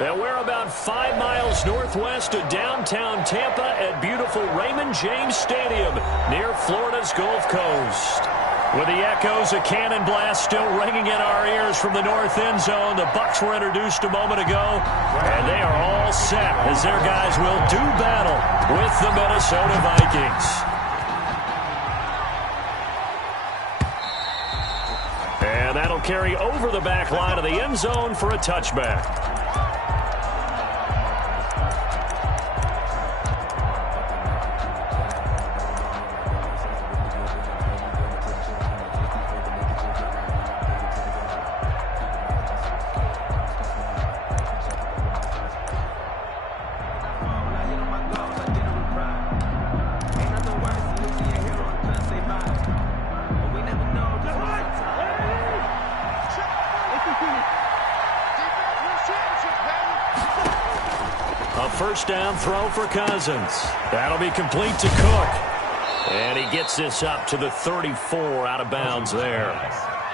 And we're about 5 miles northwest of downtown Tampa at beautiful Raymond James Stadium near Florida's Gulf Coast. With the echoes of cannon blast still ringing in our ears from the north end zone, the Bucs were introduced a moment ago, and they are all set as their guys will do battle with the Minnesota Vikings. And that'll carry over the back line of the end zone for a touchback. First down throw for Cousins. That'll be complete to Cook. And he gets this up to the 34 out of bounds there.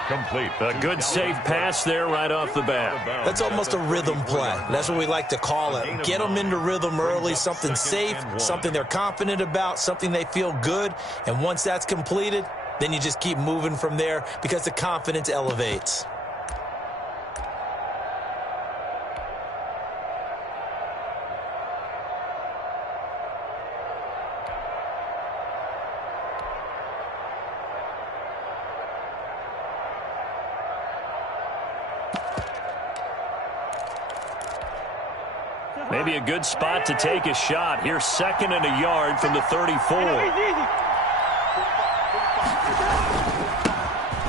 Complete. A good safe pass there right off the bat. That's almost a rhythm play. That's what we like to call it. Get them into rhythm early, something safe, something they're confident about, something they feel good. And once that's completed, then you just keep moving from there because the confidence elevates. Maybe a good spot to take a shot. Here's 2nd and a yard from the 34.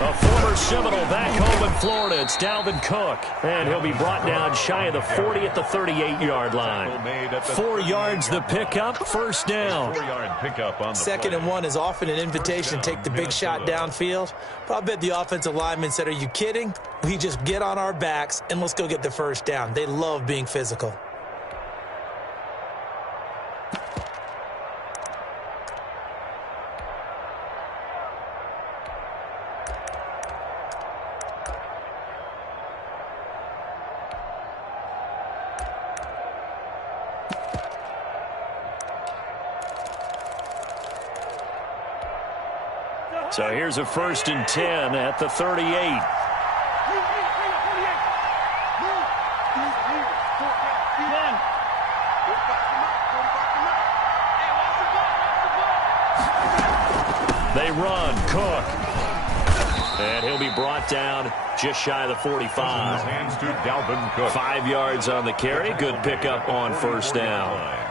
A former Seminole back home in Florida. It's Dalvin Cook. And he'll be brought down shy of the 40 at the 38-yard line. 4 yards the pickup, first down. 4-yard pickup on the 2nd and 1 is often an invitation to take the big shot downfield. But I bet the offensive lineman said, are you kidding? We just get on our backs and let's go get the first down. They love being physical. So here's a 1st and 10 at the 38. They run. Cook. And he'll be brought down just shy of the 45. Hands to Dalvin Cook. 5 yards on the carry. Good pickup on first down.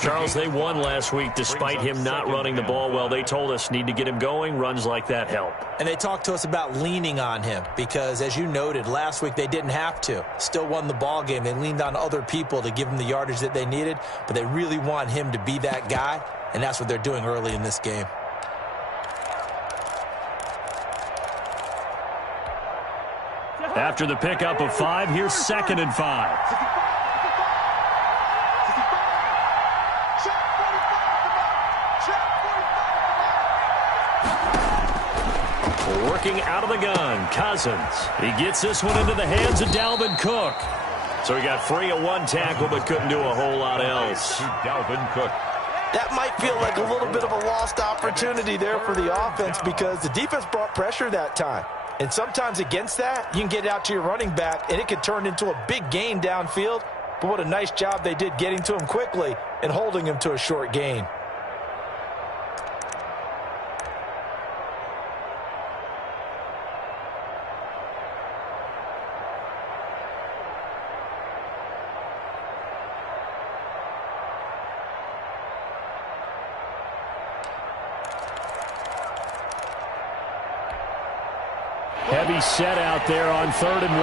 Charles, they won last week despite him not running the ball well. They told us need to get him going. Runs like that help. And they talked to us about leaning on him because, as you noted, last week they didn't have to. Still won the ball game. They leaned on other people to give them the yardage that they needed, but they really want him to be that guy, and that's what they're doing early in this game. After the pickup of 5, here's 2nd and 5. Working out of the gun, Cousins. He gets this one into the hands of Dalvin Cook. So he got free of 1 tackle but couldn't do a whole lot else. Dalvin Cook. That might feel like a little bit of a lost opportunity there for the offense because the defense brought pressure that time. And sometimes against that, you can get out to your running back, and it could turn into a big gain downfield. But what a nice job they did getting to him quickly and holding him to a short gain. Heavy set out there on 3rd and 1.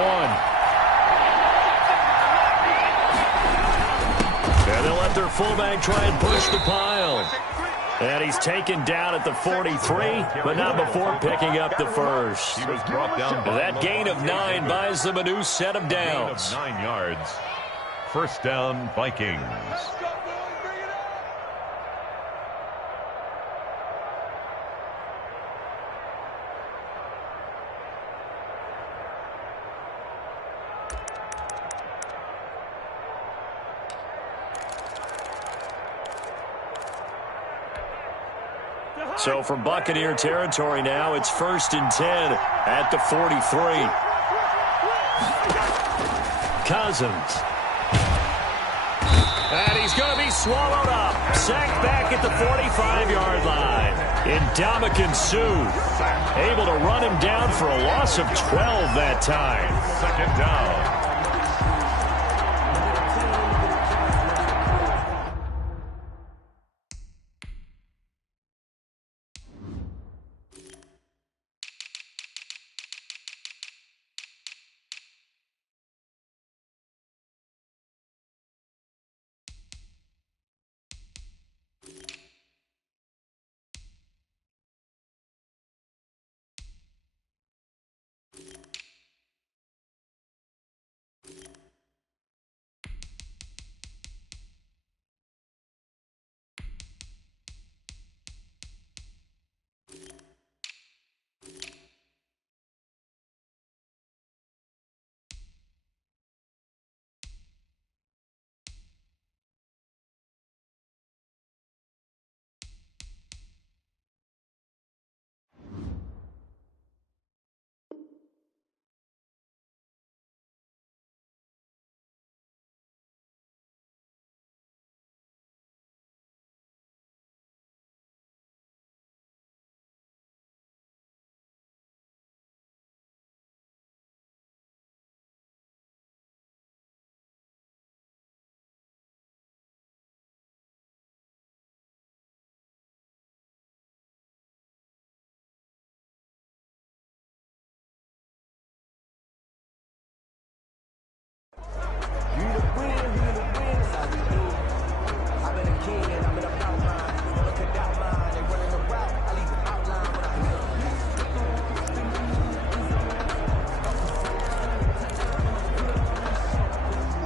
And they'll let their fullback try and push the pile. And he's taken down at the 43, but not before picking up the first. He was brought down. That gain of 9 buys them a new set of downs. 9 yards. First down, Vikings. So from Buccaneer territory now, it's 1st and 10 at the 43. Cousins. And he's going to be swallowed up. Sacked back at the 45-yard line. Ndamukong Suh able to run him down for a loss of 12 that time. 2nd down.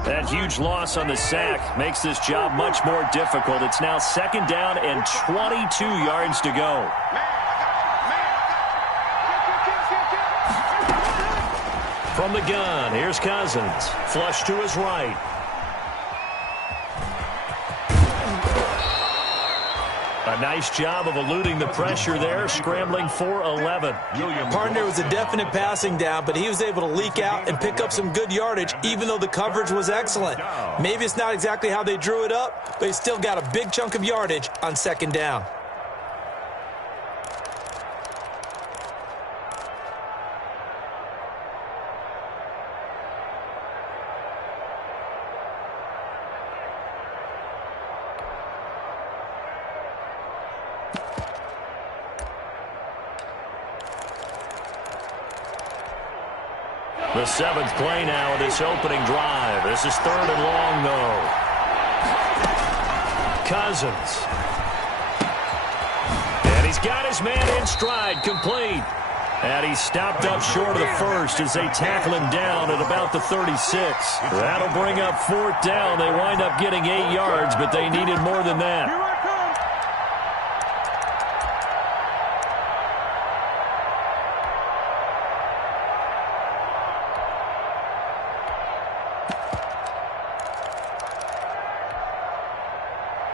That huge loss on the sack makes this job much more difficult. It's now 2nd down and 22 yards to go. From the gun, here's Cousins. Flush to his right. A nice job of eluding the pressure there, scrambling for 11. Partner was a definite passing down, but he was able to leak out and pick up some good yardage, even though the coverage was excellent. Maybe it's not exactly how they drew it up, but he still got a big chunk of yardage on 2nd down. The 7th play now of this opening drive. This is 3rd and long, though. Cousins. And he's got his man in stride, complete. And he stopped up short of the first as they tackle him down at about the 36. That'll bring up 4th down. They wind up getting 8 yards, but they needed more than that.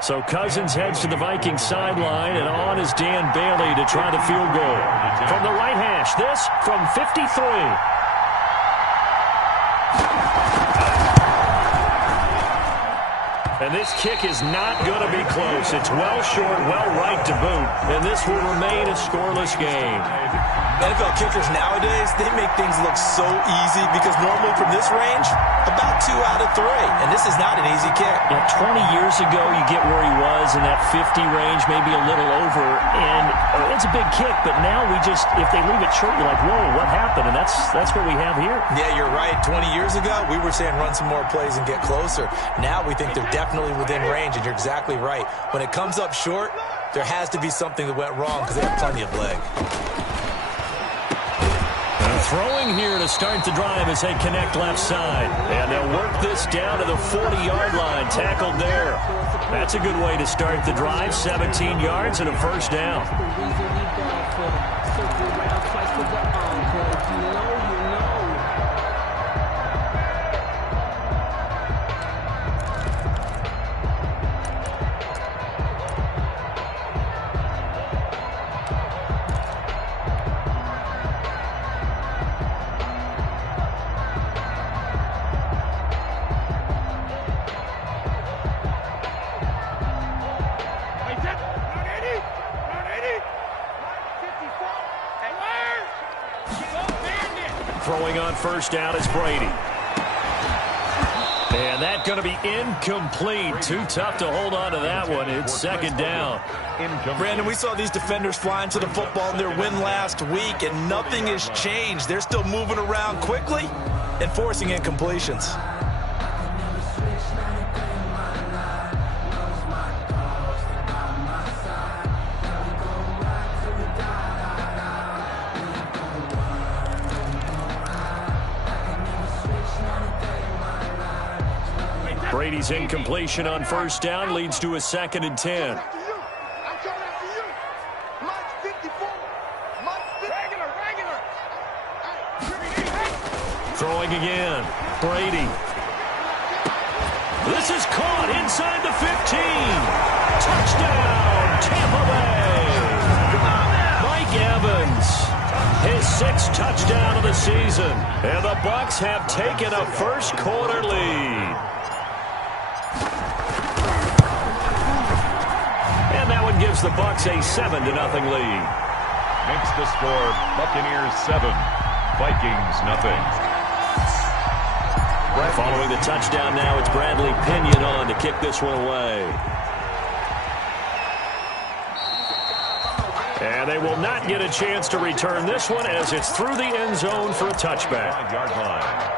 So Cousins heads to the Vikings sideline, and on is Dan Bailey to try the field goal. From the right hash, this from 53. And this kick is not going to be close. It's well short, well right to boot, and this will remain a scoreless game. NFL kickers nowadays, they make things look so easy because normally from this range, about 2 out of 3. And this is not an easy kick. Yeah, 20 years ago, you get where he was in that 50 range, maybe a little over. And it's a big kick, but now we just, if they leave it short, you're like, whoa, what happened? And that's what we have here. Yeah, you're right. 20 years ago, we were saying run some more plays and get closer. Now we think they're definitely within range, and you're exactly right. When it comes up short, there has to be something that went wrong because they have plenty of leg. Throwing here to start the drive as they connect left side. And they'll work this down to the 40-yard line, tackled there. That's a good way to start the drive, 17 yards and a 1st down. Throwing on first down is Brady. And that's going to be incomplete. Too tough to hold on to that one. It's second down. Brandon, we saw these defenders flying to the football in their win last week, and nothing has changed. They're still moving around quickly and forcing incompletions. Brady's incompletion on first down leads to a 2nd and 10. Throwing again. Brady. This is caught inside the 15. Touchdown, Tampa Bay. Mike Evans. His 6th touchdown of the season. And the Bucs have taken a first quarter lead. Gives the Bucs a 7-0 lead. Makes the score Buccaneers 7, Vikings nothing. Following the touchdown now, it's Bradley Pinion on to kick this one away. And they will not get a chance to return this one as it's through the end zone for a touchback. 5-yard line.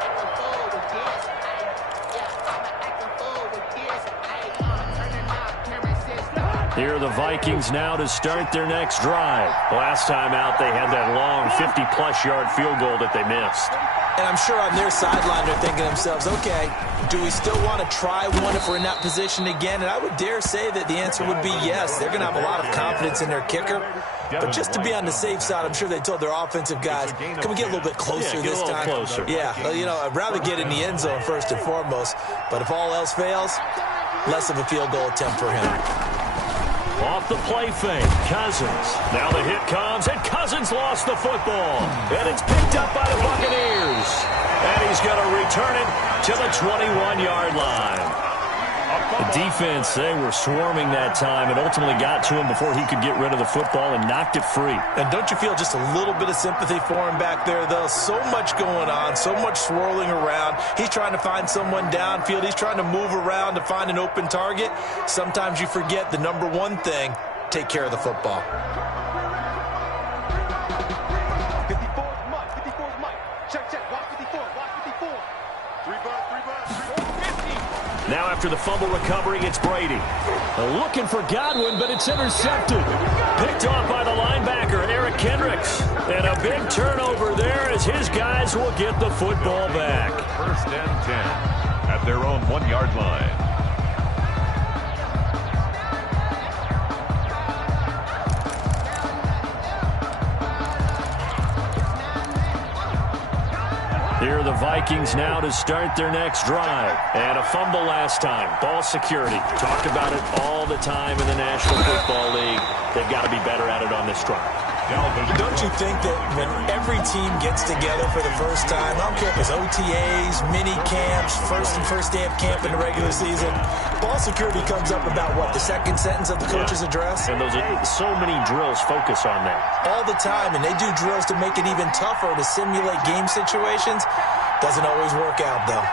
Here are the Vikings now to start their next drive. Last time out, they had that long 50-plus yard field goal that they missed. And I'm sure on their sideline they're thinking to themselves, okay, do we still want to try one if we're in that position again? And I would dare say that the answer would be yes. They're going to have a lot of confidence in their kicker. But just to be on the safe side, I'm sure they told their offensive guys, can we get a little bit closer this time? Closer. Yeah, you know, I'd rather get in the end zone first and foremost. But if all else fails, less of a field goal attempt for him. Off the play fake, Cousins. Now the hit comes, and Cousins lost the football. And it's picked up by the Buccaneers. And he's going to return it to the 21-yard line. The defense, they were swarming that time and ultimately got to him before he could get rid of the football and knocked it free. And don't you feel just a little bit of sympathy for him back there, though? So much going on, so much swirling around. He's trying to find someone downfield. He's trying to move around to find an open target. Sometimes you forget the number one thing, take care of the football. 54 is Mike. 54 is Mike. Check, check. Watch 54. Watch 54. 3 bucks. Now after the fumble recovery, it's Brady. Looking for Godwin, but it's intercepted. Picked off by the linebacker, Eric Kendricks. And a big turnover there as his guys will get the football back. 1st and 10 at their own 1-yard line. Here are the Vikings now to start their next drive. And a fumble last time. Ball security. Talk about it all the time in the National Football League. They've got to be better at it on this drive. Don't you think that when every team gets together for the first time, I don't care if it's OTAs, mini camps, first day of camp in the regular season, ball security comes up about, what, the second sentence of the coach's address? And those are so many drills focus on that. All the time, and they do drills to make it even tougher to simulate game situations. Doesn't always work out, though.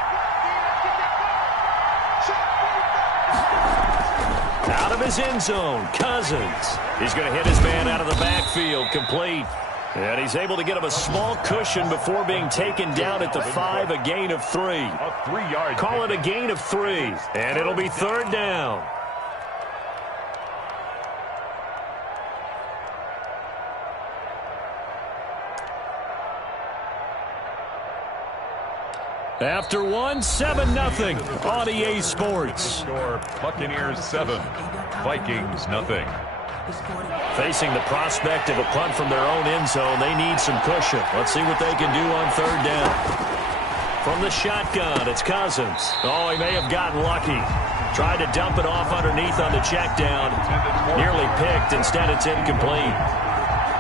Out of his end zone, Cousins. He's going to hit his man out of the backfield, complete. And he's able to get him a small cushion before being taken down at the 5, a gain of 3. A 3-yard. Call it a gain of 3, and it'll be 3rd down. After one, 7-0 on EA Sports. Score Buccaneers 7, Vikings nothing. Facing the prospect of a punt from their own end zone, they need some cushion. Let's see what they can do on 3rd down. From the shotgun, it's Cousins. Oh, he may have gotten lucky. Tried to dump it off underneath on the check down. Nearly picked. Instead, it's incomplete.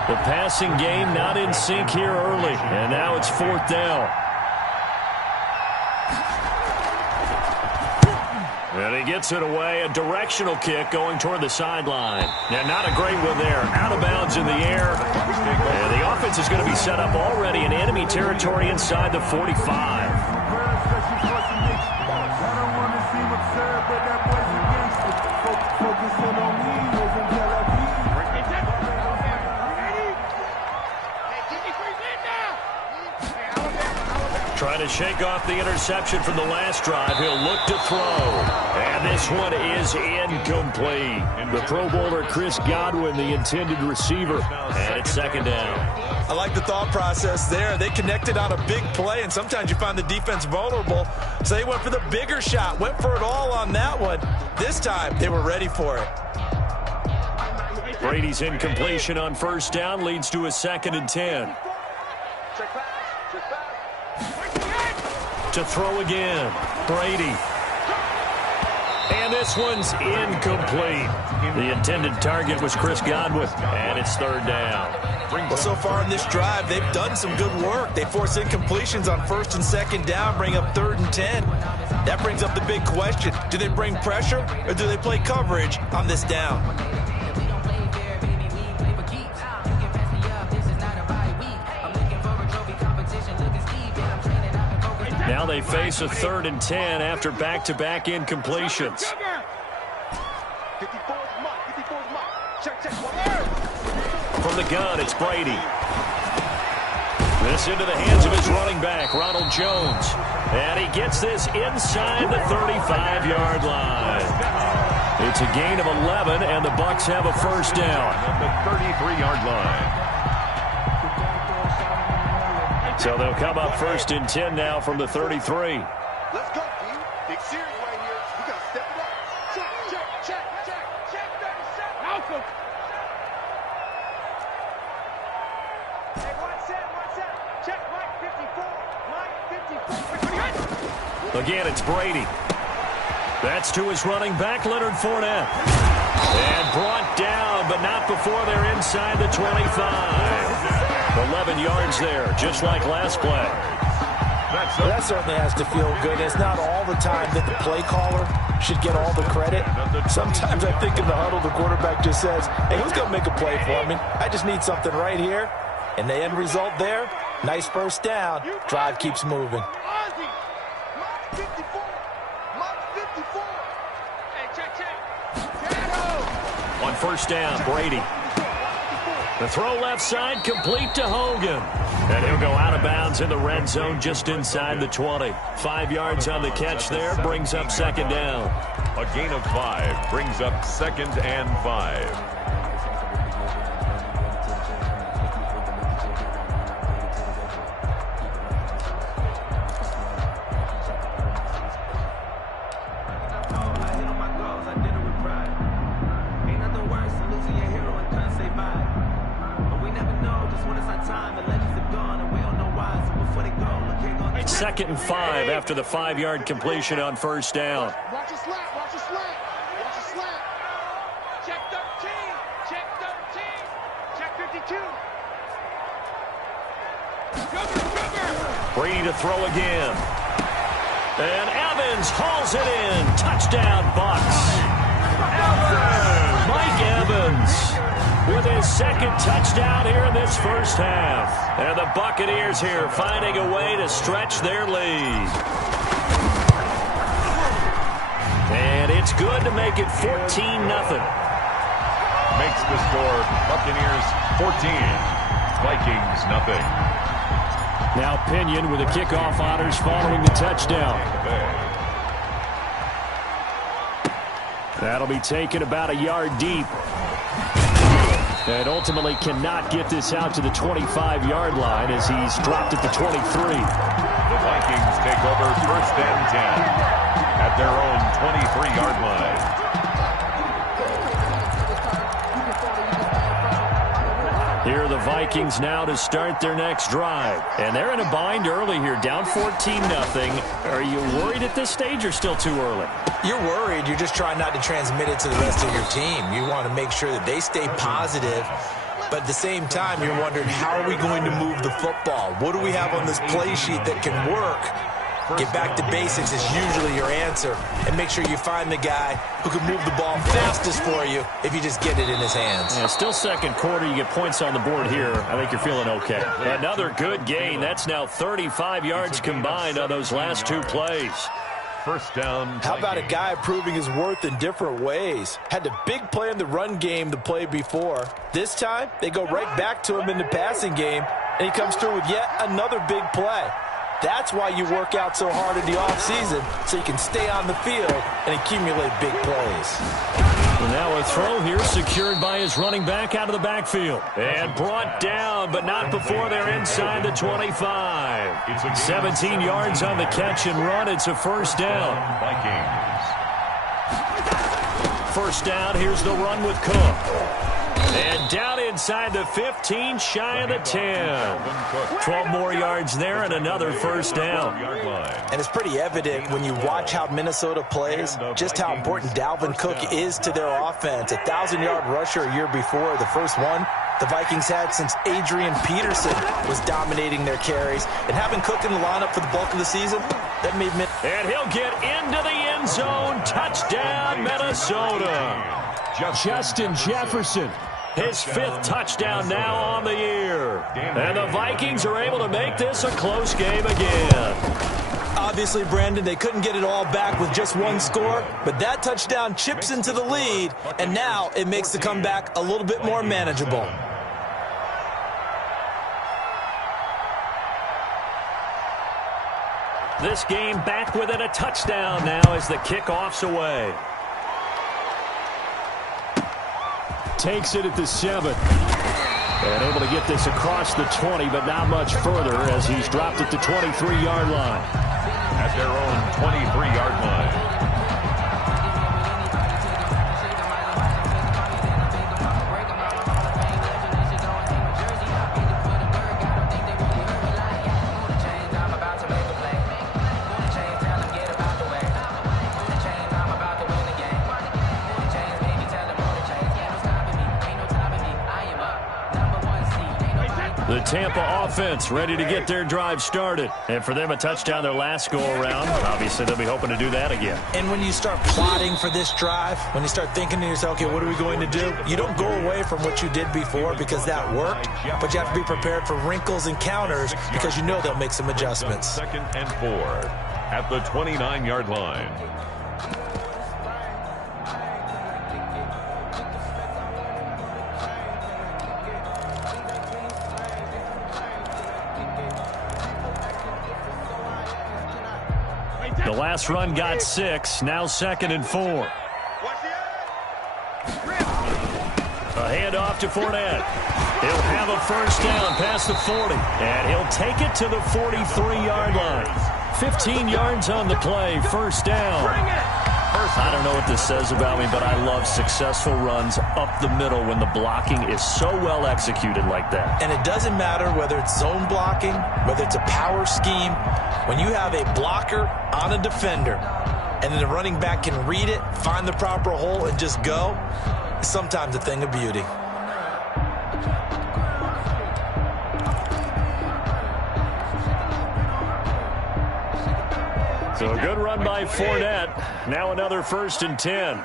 The passing game not in sync here early. And now it's 4th down. And he gets it away, a directional kick going toward the sideline. Now, not a great one there. Out of bounds in the air. And the offense is going to be set up already in enemy territory inside the 45. Trying to shake off the interception from the last drive. He'll look to throw. And this one is incomplete. The Pro Bowler Chris Godwin, the intended receiver. And it's second down. I like the thought process there. They connected on a big play, and sometimes you find the defense vulnerable. So they went for the bigger shot, went for it all on that one. This time, they were ready for it. Brady's incompletion on first down leads to a 2nd and 10. To throw again, Brady. And this one's incomplete. The intended target was Chris Godwin, and it's 3rd down. Well, so far in this drive, they've done some good work. They force incompletions on 1st and 2nd down, bring up 3rd and 10. That brings up the big question. Do they bring pressure, or do they play coverage on this down? Now they face a 3rd and 10 after back-to-back incompletions. From the gun, it's Brady. This into the hands of his running back, Ronald Jones. And he gets this inside the 35-yard line. It's a gain of 11, and the Bucs have a first down. The 33-yard line. So they'll come up 1st and 10 now from the 33. Let's go, team. Big series right here. We got to step it up. Check, check, check, check, check, 37. Malcolm. Hey, what's that? Check, Mike 54. Mike 54. Again, it's Brady. That's to his running back, Leonard Fournette. And brought down, but not before they're inside the 25. 11 yards there, just like last play. That certainly has to feel good. It's not all the time that the play caller should get all the credit. Sometimes I think in the huddle, the quarterback just says, hey, who's going to make a play for me? I just need something right here. And the end result there, nice first down. Drive keeps moving. Mike 54. Mike 54. Hey, check, check. On first down, Brady. The throw left side, complete to Hogan. And he'll go out of bounds in the red zone just inside the 20. 5 yards on the catch there, brings up 2nd down. A gain of 5 brings up 2nd and 5. Second and 5 after the 5-yard completion on first down. Watch a slant, watch a slant, watch a slant. Check 13, check 13, check 52. Cover. Brady to throw again. And Evans hauls it in. Touchdown, Bucs. Mike Evans with his 2nd touchdown here in this first half. And the Buccaneers here finding a way to stretch their lead. And it's good to make it 14-0. Makes the score Buccaneers 14, Vikings nothing. Now Pinion with the kickoff honors following the touchdown. That'll be taken about a yard deep. And ultimately cannot get this out to the 25-yard line as he's dropped at the 23. The Vikings take over 1st and 10 at their own 23-yard line. Here are the Vikings now to start their next drive. And they're in a bind early here, down 14-0. Are you worried at this stage or still too early? You're worried. You're just trying not to transmit it to the rest of your team. You want to make sure that they stay positive. But at the same time, you're wondering, how are we going to move the football? What do we have on this play sheet that can work? Get back to basics is usually your answer. And make sure you find the guy who can move the ball fastest for you if you just get it in his hands. Yeah, still second quarter. You get points on the board here. I think you're feeling okay. Another good gain. That's now 35 yards combined on those last two plays. First down. How about a guy proving his worth in different ways? Had a big play in the run game the play before. This time, they go right back to him in the passing game, and he comes through with yet another big play. That's why you work out so hard in the offseason, so you can stay on the field and accumulate big plays. And now a throw here secured by his running back out of the backfield. And brought down, but not before they're inside the 25. 17 yards on the catch and run. It's a first down. Vikings. First down, here's the run with Cook. And down inside the 15, shy of the 10. 12 more yards there and another first down. And it's pretty evident when you watch how Minnesota plays, just how important Dalvin Cook is to their offense. 1,000-yard rusher a year before, the first one the Vikings had since Adrian Peterson was dominating their carries. And having Cook in the lineup for the bulk of the season, that made me. And he'll get into the end zone. Touchdown, Minnesota. Justin Jefferson. His fifth touchdown now on the year. And the Vikings are able to make this a close game again. Obviously, Brandon, they couldn't get it all back with just one score, but that touchdown chips into the lead, and now it makes the comeback a little bit more manageable. This game back within a touchdown now as the kickoff's away. Takes it at the 7. And able to get this across the 20, but not much further as he's dropped at the 23-yard line. At their own 23-yard line. The Tampa offense ready to get their drive started. And for them, a touchdown their last go-around. Obviously, they'll be hoping to do that again. And when you start plotting for this drive, when you start thinking to yourself, okay, what are we going to do? You don't go away from what you did before because that worked, but you have to be prepared for wrinkles and counters because you know they'll make some adjustments. Second and 4 at the 29-yard line. The last run got 6, now second and 4. A handoff to Fournette. He'll have a first down past the 40, and he'll take it to the 43-yard line. 15 yards on the play, first down. I don't know what this says about me, but I love successful runs up the middle when the blocking is so well executed like that. And it doesn't matter whether it's zone blocking, whether it's a power scheme. When you have a blocker on a defender and then the running back can read it, find the proper hole, and just go, it's sometimes a thing of beauty. So a good run by Fournette. Now another first and 10.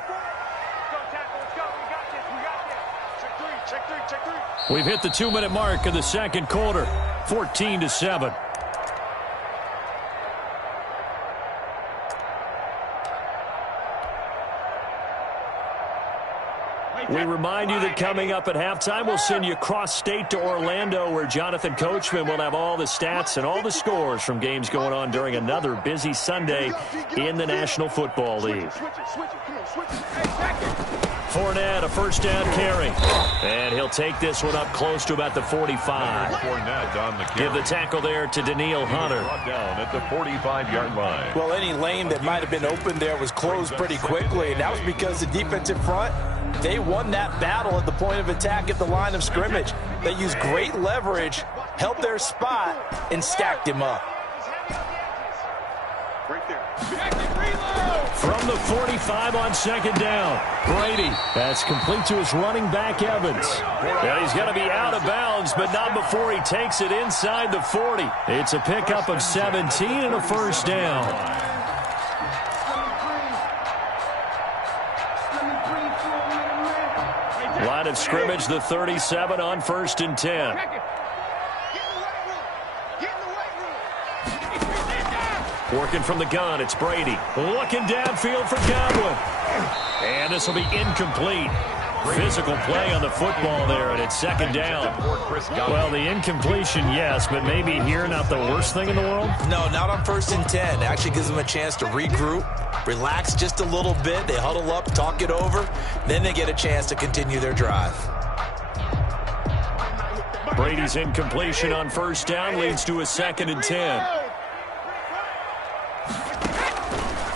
We've hit the 2-minute mark of the second quarter. 14-7. We remind you that coming up at halftime, we'll send you cross-state to Orlando, where Jonathan Coachman will have all the stats and all the scores from games going on during another busy Sunday in the National Football League. Fournette, a first down carry. And he'll take this one up close to about the 45. Fournette on the carry. Give the tackle there to Daniil Hunter. Brought down at the 45-yard line. Well, any lane that might have been open there was closed pretty quickly, and that was because the defensive front, they won that battle at the point of attack at the line of scrimmage. They used great leverage, held their spot, and stacked him up. From the 45 on second down. Brady. That's complete to his running back, Evans. And he's going to be out of bounds, but not before he takes it inside the 40. It's a pickup of 17 and a first down. Line of scrimmage, the 37 on 1st and 10. Working from the gun, it's Brady. Looking downfield for Godwin. And this will be incomplete. Physical play on the football there, and it's second down. Well, the incompletion, yes, but maybe here not the worst thing in the world? No, not on 1st and 10. It actually gives them a chance to regroup, relax just a little bit. They huddle up, talk it over. Then they get a chance to continue their drive. Brady's incompletion on 1st down leads to a 2nd and 10.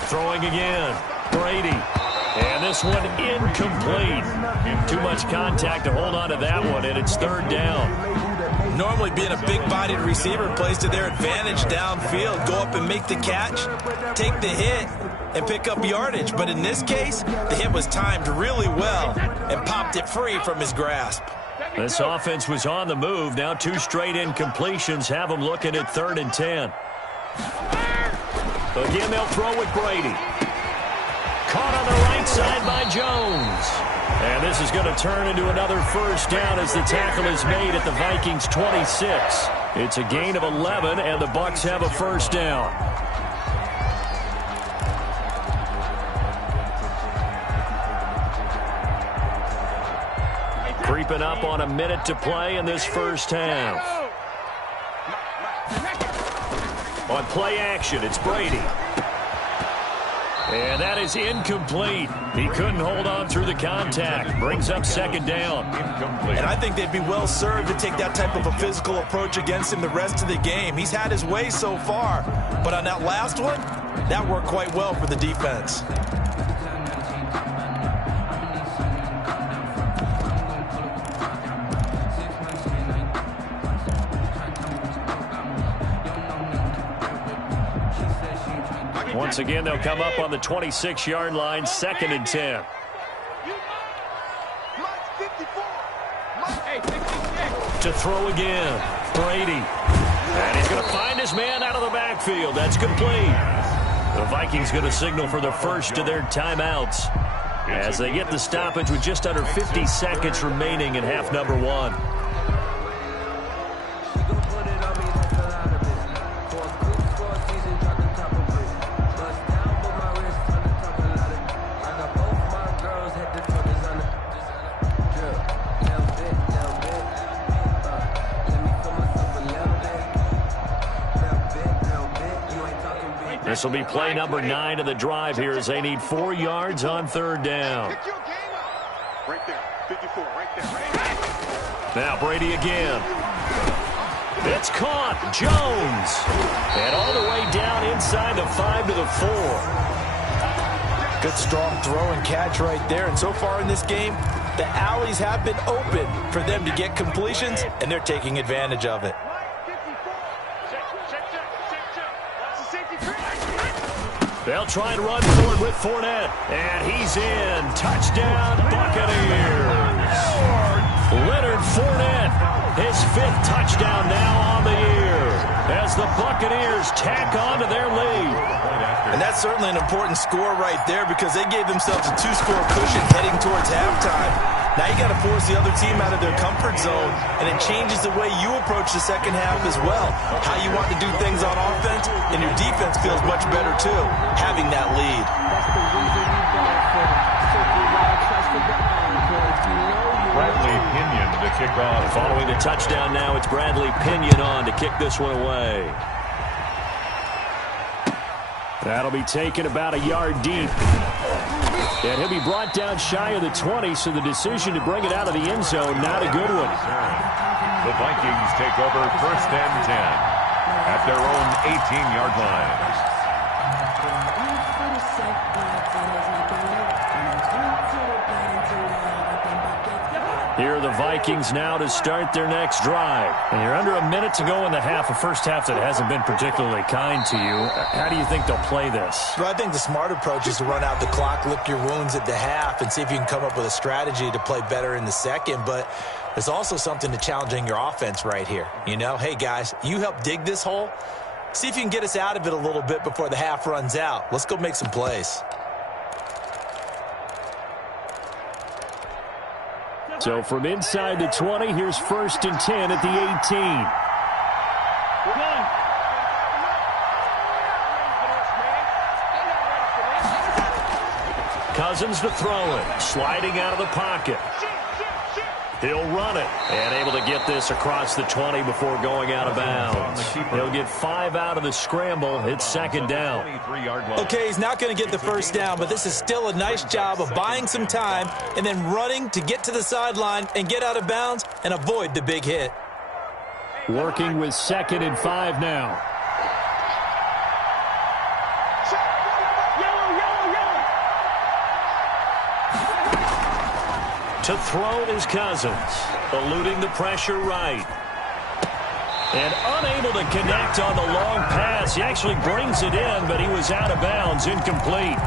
Throwing again. Brady. And this one incomplete. Too much contact to hold on to that one, and it's 3rd down. Normally being a big-bodied receiver plays to their advantage downfield. Go up and make the catch, take the hit, and pick up yardage. But in this case, the hit was timed really well and popped it free from his grasp. This offense was on the move. Now 2 straight incompletions have them looking at 3rd and 10. Again, they'll throw with Brady. Caught on the right side by Jones. And this is going to turn into another first down as the tackle is made at the Vikings' 26. It's a gain of 11, and the Bucs have a first down. Creeping up on a minute to play in this first half. On play action, it's Brady. And that is incomplete. He couldn't hold on through the contact. Brings up 2nd down. And I think they'd be well served to take that type of a physical approach against him the rest of the game. He's had his way so far. But on that last one, that worked quite well for the defense. Once again, they'll come up on the 26-yard line, 2nd and 10. To throw again, Brady. And he's going to find his man out of the backfield. That's complete. The Vikings going to signal for the first of their timeouts as they get the stoppage with just under 50 seconds remaining in half number 1. This will be play number 9 of the drive here as they need 4 yards on 3rd down. Right there, 54, right there. Now Brady again. It's caught. Jones. And all the way down inside the 5 to the 4. Good strong throw and catch right there. And so far in this game, the alleys have been open for them to get completions, and they're taking advantage of it. They'll try and run forward with Fournette. And he's in. Touchdown, Buccaneers. Leonard Fournette, his 5th touchdown now on the year as the Buccaneers tack on to their lead. And that's certainly an important score right there because they gave themselves a 2-score cushion heading towards halftime. Now you got to force the other team out of their comfort zone, and it changes the way you approach the second half as well. How you want to do things on offense, and your defense feels much better too, having that lead. Bradley Pinion to kick off. Following the touchdown now, it's Bradley Pinion on to kick this one away. That'll be taken about a yard deep. And he'll be brought down shy of the 20, so the decision to bring it out of the end zone, not a good one. The Vikings take over 1st and 10 at their own 18-yard line. Here are the Vikings now to start their next drive. And you're under a minute to go in the half, a first half that hasn't been particularly kind to you. How do you think they'll play this? Well, I think the smart approach is to run out the clock, lick your wounds at the half, and see if you can come up with a strategy to play better in the second. But there's also something to challenging your offense right here. You know, hey, guys, you help dig this hole. See if you can get us out of it a little bit before the half runs out. Let's go make some plays. So from inside the 20, here's 1st and 10 at the 18. Cousins to throw it, sliding out of the pocket. He'll run it, and able to get this across the 20 before going out of bounds. He'll get 5 out of the scramble. It's 2nd down. Okay, he's not going to get the first down, but this is still a nice job of buying some time and then running to get to the sideline and get out of bounds and avoid the big hit. Working with 2nd and 5 now. To throw is Cousins, eluding the pressure right. And unable to connect on the long pass. He actually brings it in, but he was out of bounds, incomplete.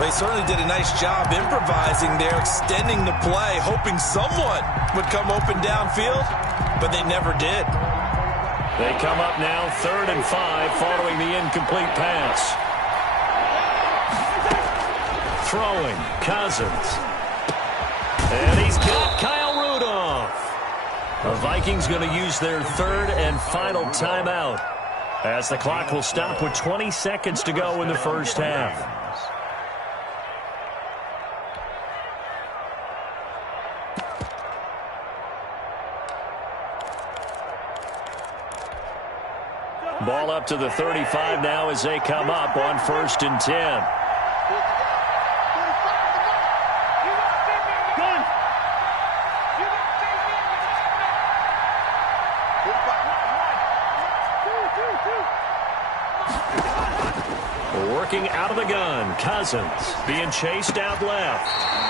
They certainly did a nice job improvising there, extending the play, hoping someone would come open downfield, but they never did. They come up now 3rd and 5 following the incomplete pass. Throwing, Cousins. And he's got Kyle Rudolph. The Vikings going to use their 3rd and final timeout as the clock will stop with 20 seconds to go in the first half. Ball up to the 35 now as they come up on 1st and 10. Working out of the gun, Cousins being chased out left.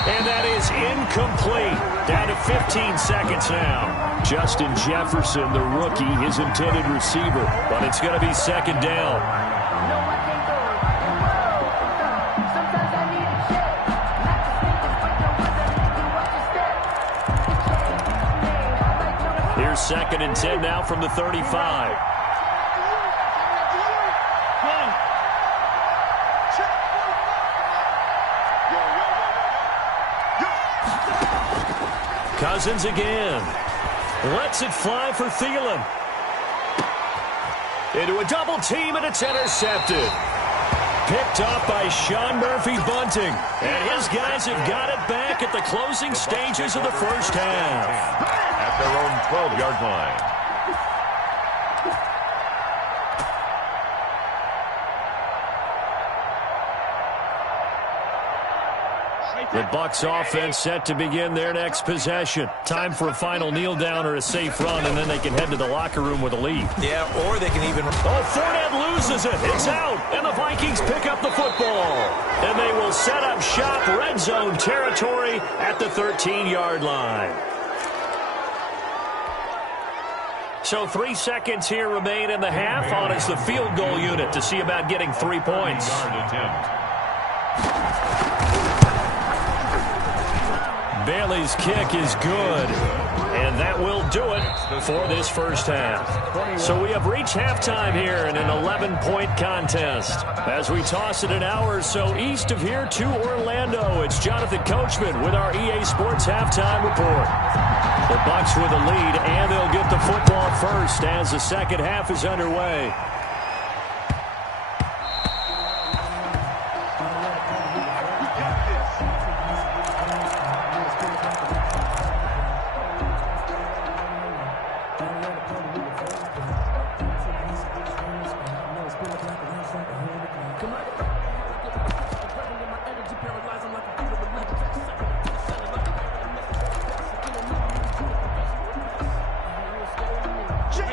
And that is incomplete. Down to 15 seconds now. Justin Jefferson, the rookie, his intended receiver. But it's going to be 2nd down. Here's 2nd and 10 now from the 35. Cousins again. Lets it fly for Thielen. Into a double team, and it's intercepted. Picked up by Sean Murphy-Bunting. And his guys have got it back at the closing stages of the first half. At their own 12-yard line. The Bucs offense set to begin their next possession. Time for a final kneel down or a safe run, and then they can head to the locker room with a lead. Yeah, or they can even... Oh, Fournette loses it. It's out, and the Vikings pick up the football. And they will set up shop, red zone territory at the 13-yard line. So 3 seconds here remain in the half on as the field goal unit to see about getting 3 points. Bailey's kick is good, and that will do it for this first half. So we have reached halftime here in an 11-point contest. As we toss it an hour or so east of here to Orlando, it's Jonathan Coachman with our EA Sports Halftime Report. The Bucs with a lead, and they'll get the football first as the second half is underway.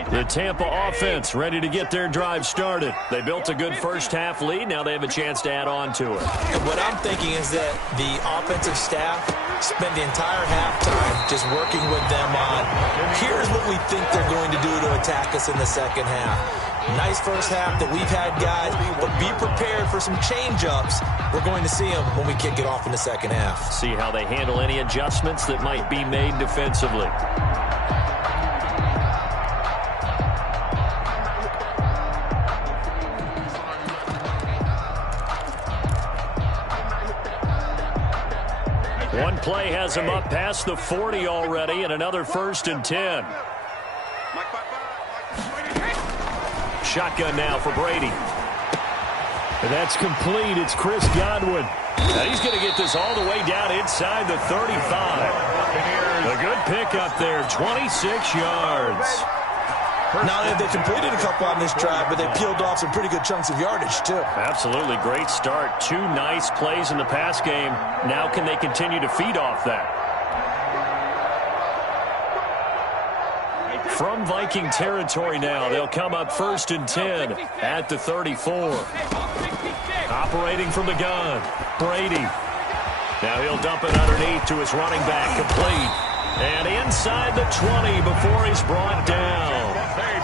The Tampa offense ready to get their drive started. They built a good first-half lead. Now they have a chance to add on to it. And what I'm thinking is that the offensive staff spent the entire halftime just working with them on, here's what we think they're going to do to attack us in the second half. Nice first half that we've had, guys, but be prepared for some change-ups. We're going to see them when we kick it off in the second half. See how they handle any adjustments that might be made defensively. One play has him up past the 40 already, and another 1st and 10. Shotgun now for Brady. And that's complete. It's Chris Godwin. Now he's going to get this all the way down inside the 35. A good pickup there, 26 yards. Not only have they completed a couple on this drive, but they peeled off some pretty good chunks of yardage, too. Absolutely. Great start. 2 nice plays in the pass game. Now can they continue to feed off that? From Viking territory now, they'll come up 1st and 10 at the 34. Operating from the gun, Brady. Now he'll dump it underneath to his running back, complete. And inside the 20 before he's brought down.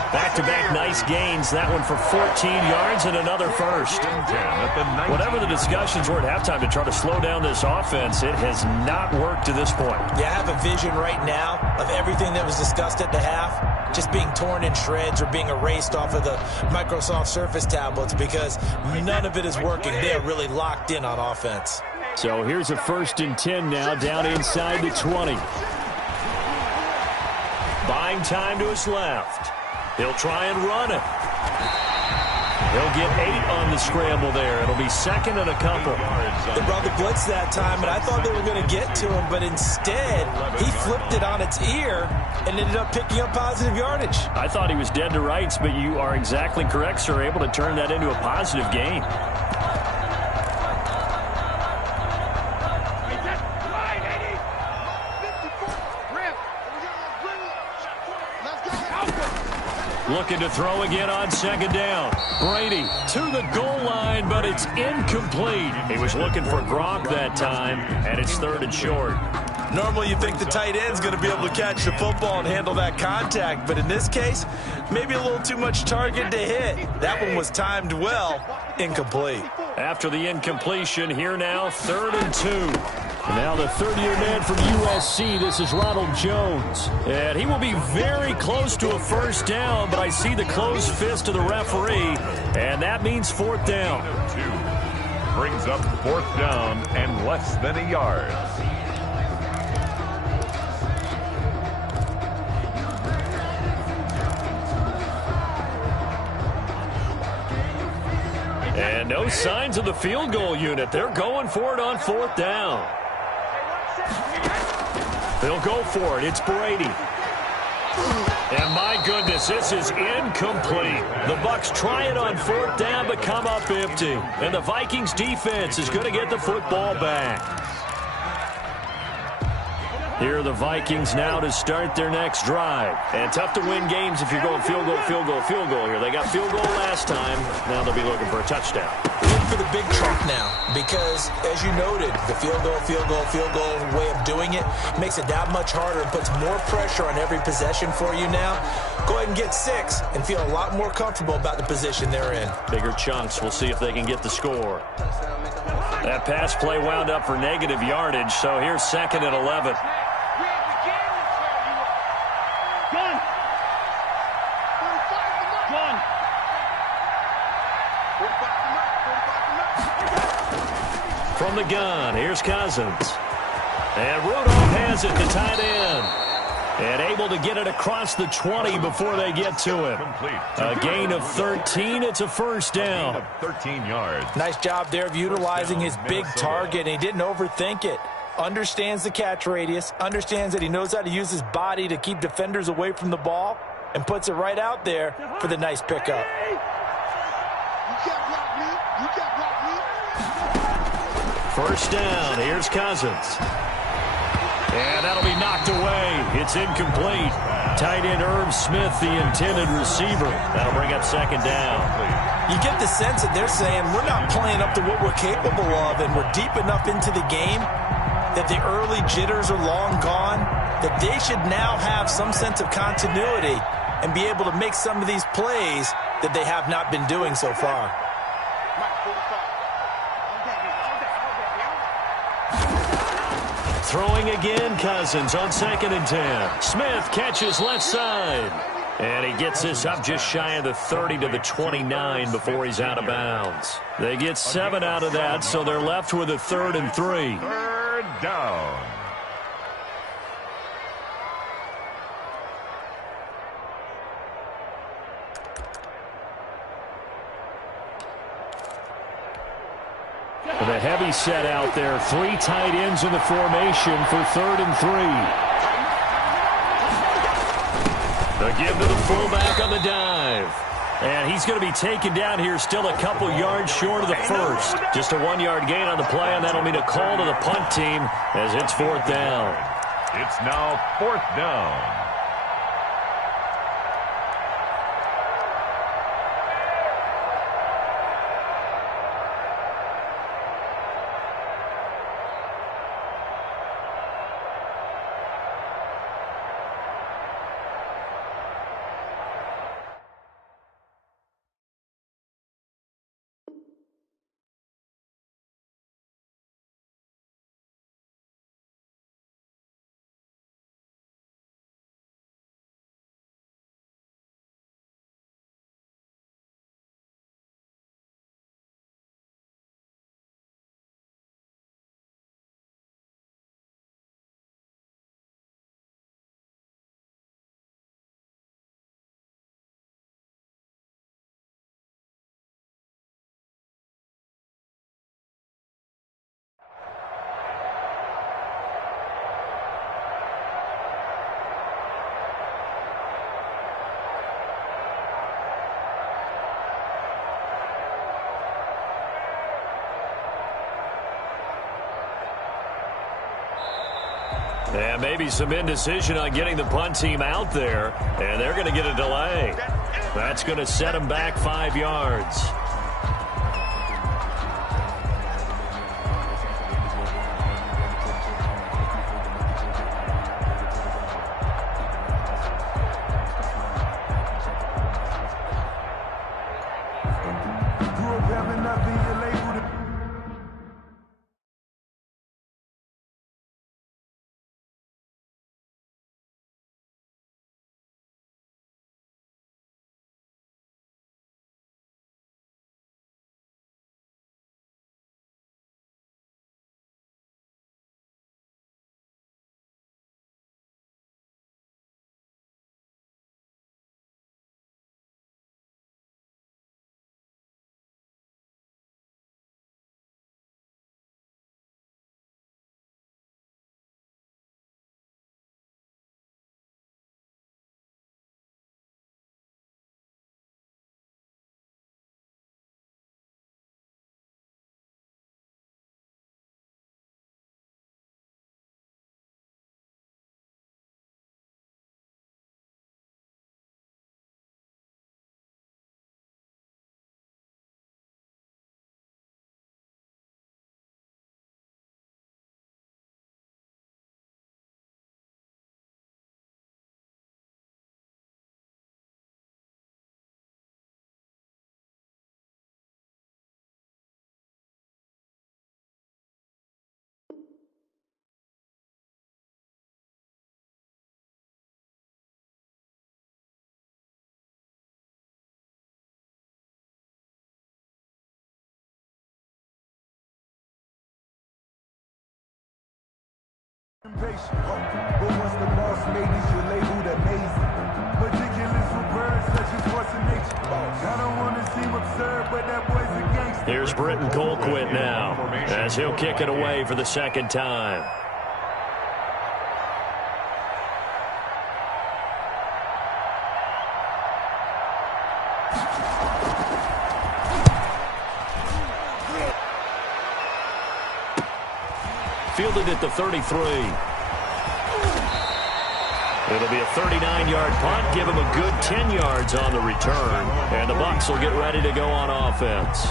Back-to-back nice gains. That one for 14 yards and another first. Whatever the discussions were at halftime to try to slow down this offense, it has not worked to this point. Yeah, I have a vision right now of everything that was discussed at the half just being torn in shreds or being erased off of the Microsoft Surface tablets because none of it is working. They are really locked in on offense. So here's a 1st and 10 now down inside the 20. Buying time to his left. He'll try and run it. He'll get 8 on the scramble there. It'll be 2nd and a couple. They brought the blitz that time, and I thought they were going to get to him, but instead he flipped it on its ear and ended up picking up positive yardage. I thought he was dead to rights, but you are exactly correct, sir. Able to turn that into a positive gain. Looking to throw again on 2nd down. Brady to the goal line, but it's incomplete. He was looking for Gronk that time, and it's 3rd and short. Normally you think the tight end's going to be able to catch the football and handle that contact, but in this case, maybe a little too much target to hit. That one was timed well, incomplete. After the incompletion, here now, 3rd and 2. Now the 30-year man from USC, this is Ronald Jones. And he will be very close to a 1st down, but I see the closed fist of the referee, and that means 4th down. 2 brings up 4th down and less than a yard. And no signs of the field goal unit. They're going for it on 4th down. They'll go for it. It's Brady. And my goodness, this is incomplete. The Bucs try it on 4th down, but come up empty. And the Vikings defense is going to get the football back. Here are the Vikings now to start their next drive. And tough to win games if you're going field goal, field goal, field goal here. They got field goal last time. Now they'll be looking for a touchdown. Look for the big truck now because, as you noted, the field goal way of doing it makes it that much harder and puts more pressure on every possession for you now. Go ahead and get 6 and feel a lot more comfortable about the position they're in. Bigger chunks. We'll see if they can get the score. That pass play wound up for negative yardage, so here's 2nd and 11. From the gun, here's Cousins. And Rudolph has it, the tight end. And able to get it across the 20 before they get to him. A gain of 13. It's a 1st down. 13 yards. Nice job there of utilizing his big target. He didn't overthink it. Understands the catch radius. Understands that he knows how to use his body to keep defenders away from the ball. And puts it right out there for the nice pickup. First down, here's Cousins. And that'll be knocked away. It's incomplete. Tight end Irv Smith, the intended receiver. That'll bring up second down. You get the sense that they're saying we're not playing up to what we're capable of, and we're deep enough into the game that the early jitters are long gone, that they should now have some sense of continuity and be able to make some of these plays that they have not been doing so far. Throwing again, Cousins on 2nd and 10. Smith catches left side. And he gets this up just shy of the 30 to the 29 before he's out of bounds. They get 7 out of that, so they're left with a 3rd and 3. Third down. With a heavy set out there, 3 tight ends in the formation for 3rd and 3. The give to the fullback on the dive. And he's going to be taken down here still a couple yards short of the first. Just a 1-yard gain on the play, and that'll mean a call to the punt team as it's 4th down. It's now 4th down. And maybe some indecision on getting the punt team out there, and they're going to get a delay. That's going to set them back 5 yards. But once the boss made this, you're labeled amazing. Ridiculous with birds such as force of nature. I don't want to seem absurd, but that boy's a gangster. Here's Britton Colquitt now, as he'll kick it away for the 2nd time. Fielded at the 33. It'll be a 39-yard punt, give him a good 10 yards on the return, and the Bucs will get ready to go on offense.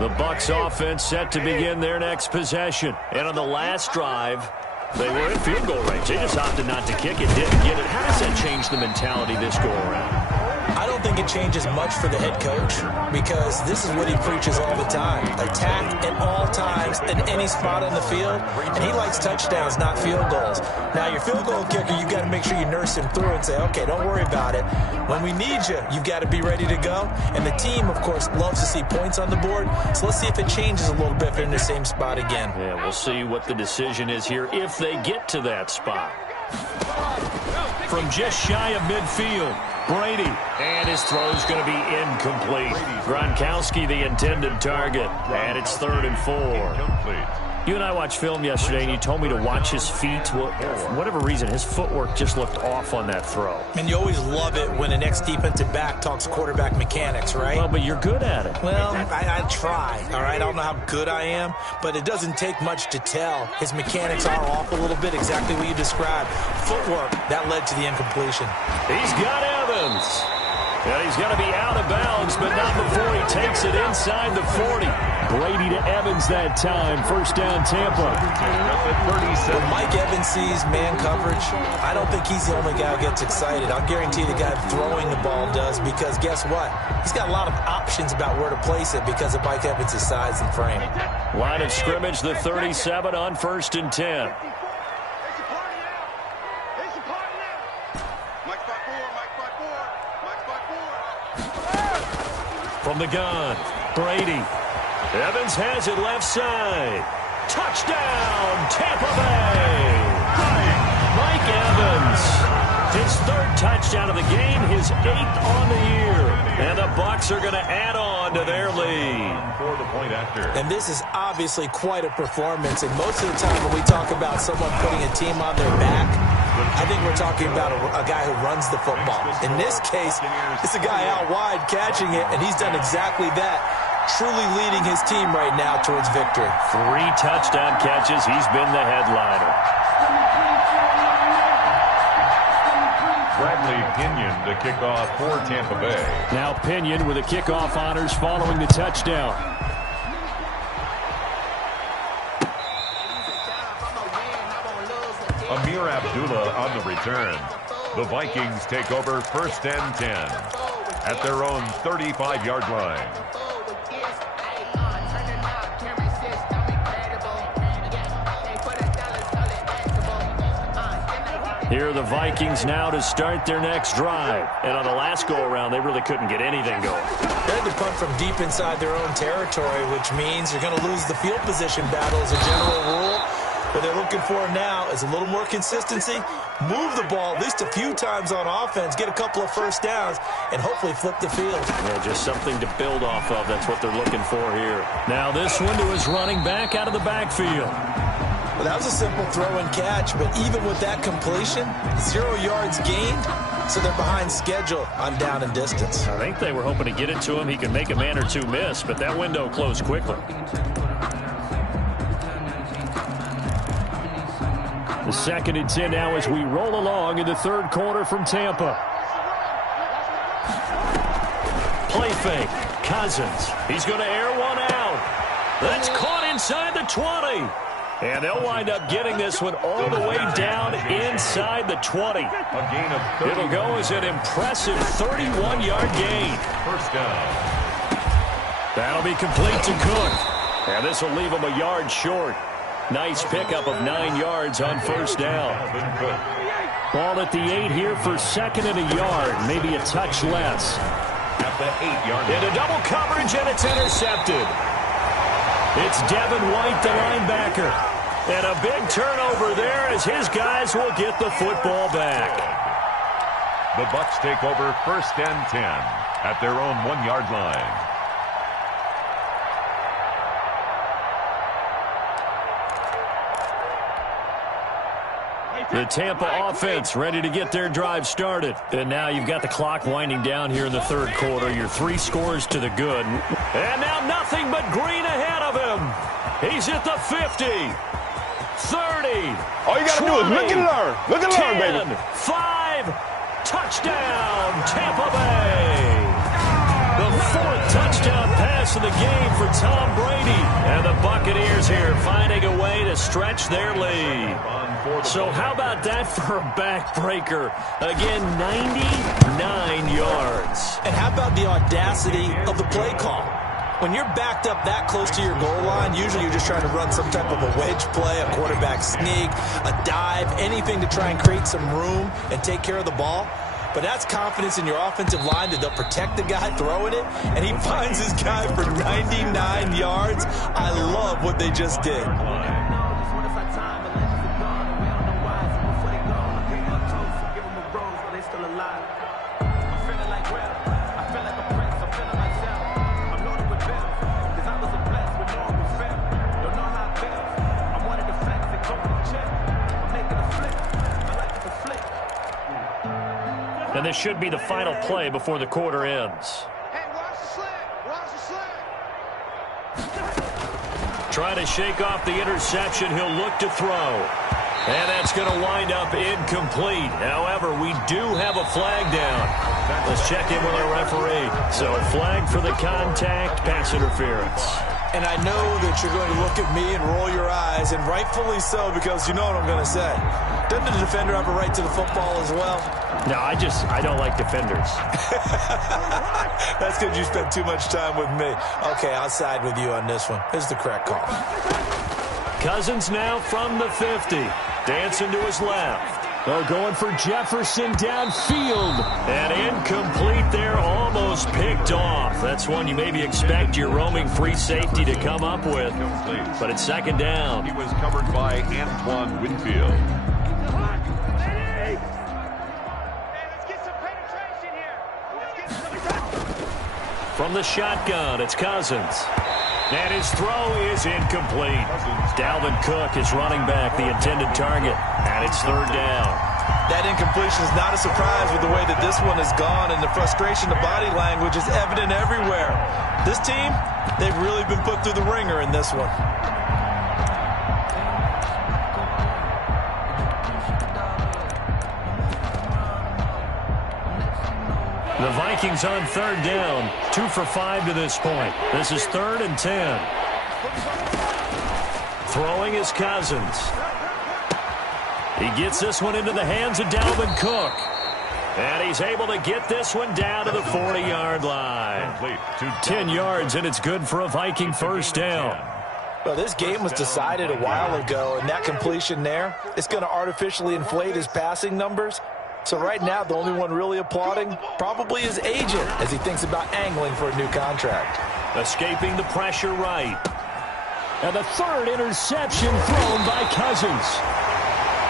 The Bucs offense set to begin their next possession. And on the last drive, they were in field goal range. They just opted not to kick it, didn't get it. How does that change the mentality this go around? I don't think it changes much for the head coach because this is what he preaches all the time. Attack at all times in any spot on the field, and he likes touchdowns, not field goals. Now, your field goal kicker, you've got to make sure you nurse him through and say, okay, don't worry about it. When we need you, you've got to be ready to go. And the team, of course, loves to see points on the board, so let's see if it changes a little bit if they're in the same spot again. Yeah, we'll see what the decision is here if they get to that spot. From just shy of midfield, Brady, and his throw's going to be incomplete. Gronkowski, the intended target, and it's 3rd and 4. You and I watched film yesterday, and you told me to watch his feet. For whatever reason, his footwork just looked off on that throw. And you always love it when an ex-defensive back talks quarterback mechanics, right? Well, but you're good at it. Well, I try, all right? I don't know how good I am, but it doesn't take much to tell. His mechanics are off a little bit, exactly what you described. Footwork, that led to the incompletion. He's got Evans. And he's going to be out of bounds, but not before he takes it inside the 40. Brady to Evans that time. First down, Tampa. When Mike Evans sees man coverage, I don't think he's the only guy who gets excited. I'll guarantee the guy throwing the ball does because guess what? He's got a lot of options about where to place it because of Mike Evans' size and frame. Line of scrimmage, the 37 on 1st and 10. From the gun, Brady. Evans has it left side. Touchdown, Tampa Bay. Mike Evans. His 3rd touchdown of the game, his 8th on the year. And the Bucs are going to add on to their lead. For the point after. And this is obviously quite a performance. And most of the time when we talk about someone putting a team on their back, I think we're talking about a guy who runs the football. In this case, it's a guy out wide catching it, and he's done exactly that, truly leading his team right now towards victory. 3 touchdown catches. He's been the headliner. Bradley Pinion to kick off for Tampa Bay. Now Pinion with the kickoff honors following the touchdown. Amir Abdullah on the return. The Vikings take over 1st and 10 at their own 35-yard line. Here are the Vikings now to start their next drive. And on the last go-around, they really couldn't get anything going. They had to punt from deep inside their own territory, which means you're going to lose the field position battle as a general rule. What they're looking for now is a little more consistency, move the ball at least a few times on offense, get a couple of first downs, and hopefully flip the field. Yeah, just something to build off of. That's what they're looking for here. Now this one to his running back out of the backfield. Well, that was a simple throw and catch, but even with that completion, 0 yards gained, so they're behind schedule on down and distance. I think they were hoping to get it to him. He could make a man or two miss, but that window closed quickly. The 2nd and 10 now as we roll along in the 3rd quarter from Tampa. Play fake. Cousins. He's going to air one out. That's caught inside the 20. And they'll wind up getting this one all the way down inside the 20. A gain of 30. It'll go as an impressive 31-yard gain. First down. That'll be complete to Cook. And this will leave him a yard short. Nice pickup of 9 yards on first down. Ball at the 8 here for 2nd and a yard, maybe a touch less. At the 8-yard line. Into double coverage, and it's intercepted. It's Devin White, the linebacker. And a big turnover there as his guys will get the football back. The Bucs take over 1st and 10 at their own 1-yard line. The Tampa offense ready to get their drive started. And now you've got the clock winding down here in the third quarter. You're 3 scores to the good. And now nothing but green ahead of him. He's at the 50, 30, all you got to do is look and learn. Look and learn, baby. 5, touchdown, Tampa Bay. The 4th touchdown pass of the game for Tom Brady. And the Buccaneers here finding a way to stretch their lead. So how about that for a backbreaker? Again, 99 yards. And how about the audacity of the play call? When you're backed up that close to your goal line, usually you're just trying to run some type of a wedge play, a quarterback sneak, a dive, anything to try and create some room and take care of the ball. But that's confidence in your offensive line that they'll protect the guy throwing it, and he finds his guy for 99 yards. I love what they just did. And this should be the final play before the quarter ends. Hey, watch the slant. Watch the slant. Trying to shake off the interception. He'll look to throw. And that's going to wind up incomplete. However, we do have a flag down. Let's check in with our referee. So, flag for the contact, pass interference. And I know that you're going to look at me and roll your eyes, and rightfully so, because you know what I'm going to say. Doesn't the defender have a right to the football as well? No, I don't like defenders. That's because you spent too much time with me. Okay, I'll side with you on this one. Here's the correct call. Cousins now from the 50. Dancing to his left. Oh, going for Jefferson downfield. And incomplete there, almost picked off. That's one you maybe expect your roaming free safety to come up with. But it's second down. He was covered by Antoine Winfield. From the shotgun, it's Cousins. And his throw is incomplete. Dalvin Cook is running back, the intended target. And it's third down. That incompletion is not a surprise with the way that this one has gone, and the frustration, the body language is evident everywhere. This team, they've really been put through the ringer in this one. The Vikings on third down, 2 for 5 to this point. This is 3rd and 10. Throwing is Cousins. He gets this one into the hands of Dalvin Cook. And he's able to get this one down to the 40-yard line. 10 yards, and it's good for a Viking first down. Well, this game was decided a while ago, and that completion there is going to artificially inflate his passing numbers. So right now, the only one really applauding probably his agent as he thinks about angling for a new contract. Escaping the pressure right. And the 3rd interception thrown by Cousins.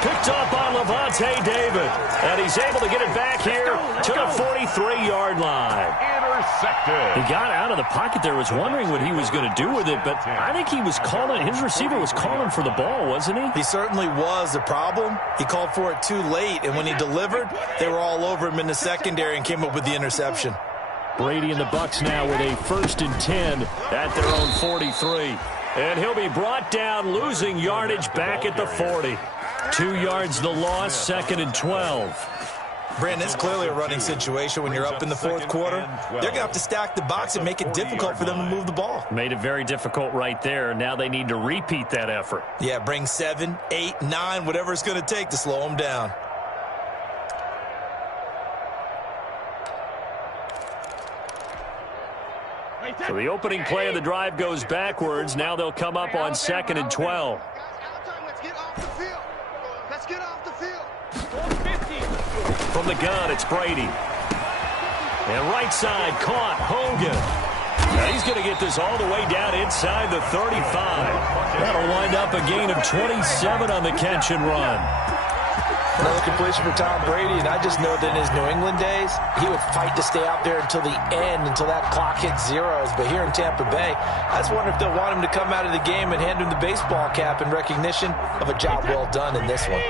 Picked up on Levante David. And he's able to get it back here to the 43-yard line. Intercepted. He got out of the pocket there, was wondering what he was going to do with it, but I think he was calling, his receiver was calling for the ball, wasn't he? He certainly was. The problem, he called for it too late, and when he delivered, they were all over him in the secondary and came up with the interception. Brady and the Bucs now with a 1st and 10 at their own 43. And he'll be brought down, losing yardage back at the 40. 2 yards the loss, 2nd and 12. Brandon, it's clearly a running situation when you're up in the 4th quarter. They're going to have to stack the box and make it difficult for them to move the ball. Made it very difficult right there. Now they need to repeat that effort. Yeah, bring 7, 8, 9, whatever it's going to take to slow them down. So the opening play of the drive goes backwards. Now they'll come up on 2nd and 12. Let's get off the field. Let's get off the field. From the gun, it's Brady. And right side, caught, Hogan. Now he's going to get this all the way down inside the 35. That'll wind up a gain of 27 on the catch and run. Another completion for Tom Brady, and I just know that in his New England days, he would fight to stay out there until the end, until that clock hit zeros. But here in Tampa Bay, I just wonder if they'll want him to come out of the game and hand him the baseball cap in recognition of a job well done in this one.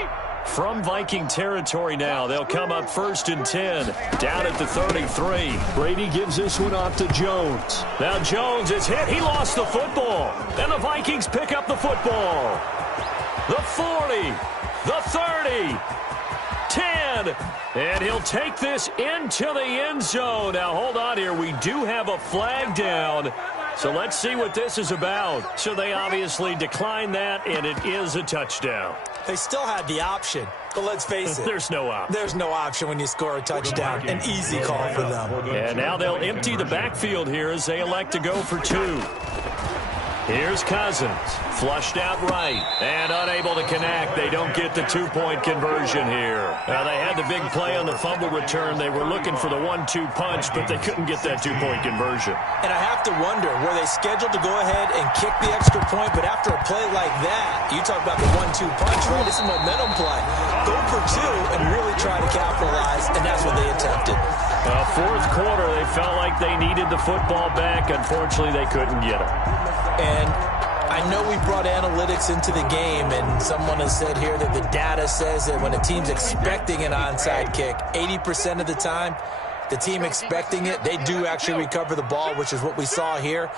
From Viking territory now, they'll come up 1st and 10, down at the 33. Brady gives this one off to Jones. Now Jones is hit. He lost the football. And the Vikings pick up the football. The 40, the 30, 10. And he'll take this into the end zone. Now, hold on here. We do have a flag down. So let's see what this is about. So they obviously declined that, and it is a touchdown. They still had the option, but let's face it. There's no option. There's no option when you score a touchdown. An easy call for them. And now they'll empty the backfield here as they elect to go for 2. Here's Cousins, flushed out right, and unable to connect. They don't get the 2-point conversion here. Now, they had the big play on the fumble return. They were looking for the 1-2 punch, but they couldn't get that 2-point conversion. And I have to wonder, were they scheduled to go ahead and kick the extra point, but after a play like that, you talk about the 1-2 punch, right? It's a momentum play. Go for 2 and really try to capitalize, and that's what they attempted. Fourth quarter, they felt like they needed the football back. Unfortunately, they couldn't get it. And I know we brought analytics into the game, and someone has said here that the data says that when a team's expecting an onside kick, 80% of the time, the team expecting it, they do actually recover the ball, which is what we saw here.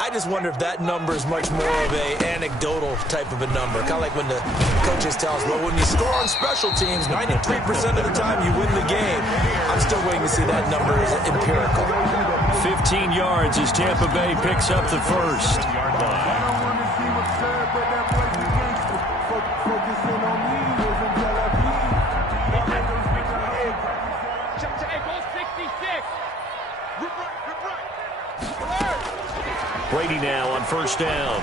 I just wonder if that number is much more of a anecdotal type of a number. Kind of like when the coaches tell us, well, when you score on special teams, 93% of the time you win the game. I'm still waiting to see that number as empirical. 15 yards as Tampa Bay picks up the first. Brady now on first down.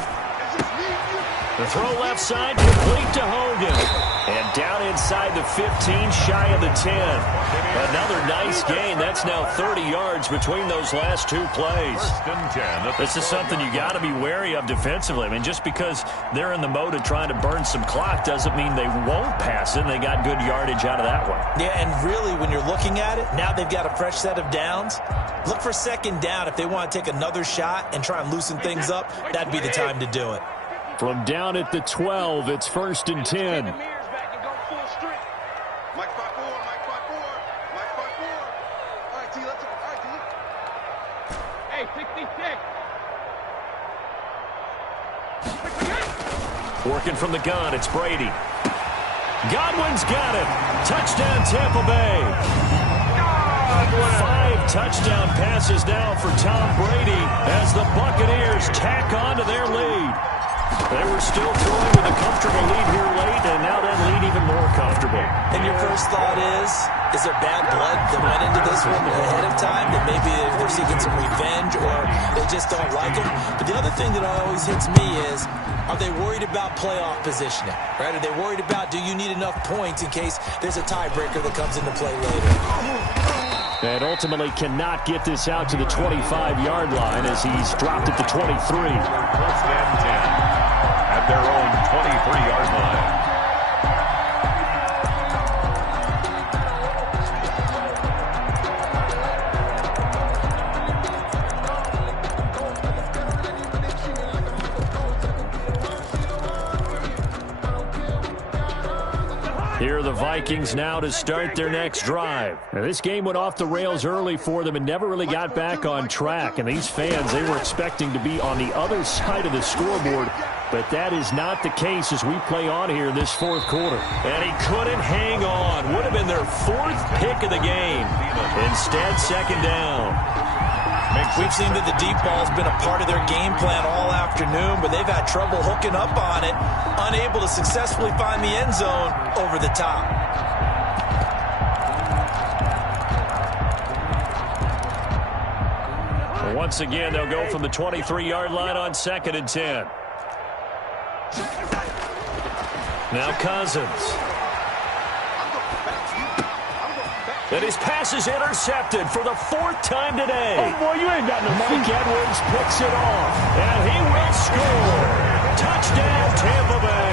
The throw left side, complete to Hogan. And down inside the 15, shy of the 10. Another nice gain. That's now 30 yards between those last 2 plays. This is something you got to be wary of defensively. I mean, just because they're in the mode of trying to burn some clock doesn't mean they won't pass it. They got good yardage out of that one. Yeah, and really, when you're looking at it, now they've got a fresh set of downs. Look for second down. If they want to take another shot and try and loosen things up, that'd be the time to do it. From down at the 12, it's 1st and 10. Working from the gun, it's Brady. Godwin's got it. Touchdown, Tampa Bay. 5 touchdown passes now for Tom Brady as the Buccaneers tack on to their lead. They were still throwing with a comfortable lead here late, and now that lead even more comfortable. And your first thought is there bad blood that went into this one ahead of time, that maybe they're seeking some revenge or they just don't like him? But the other thing that always hits me is, are they worried about playoff positioning? Right? Are they worried about, do you need enough points in case there's a tiebreaker that comes into play later? And ultimately cannot get this out to the 25-yard line as he's dropped at the 23. 1st and 10 at their own 23-yard line. Here are the Vikings now to start their next drive. Now, this game went off the rails early for them and never really got back on track. And these fans, they were expecting to be on the other side of the scoreboard. But that is not the case as we play on here in this 4th quarter. And he couldn't hang on. Would have been their 4th pick of the game. Instead, second down. We've seen that the deep ball has been a part of their game plan all afternoon, but they've had trouble hooking up on it, unable to successfully find the end zone over the top. Once again, they'll go from the 23-yard line on 2nd and 10. Now Cousins. And his pass is intercepted for the 4th time today. Oh, boy, you ain't got no Mike feet. Edwards picks it off, and he will score. Touchdown, Tampa Bay.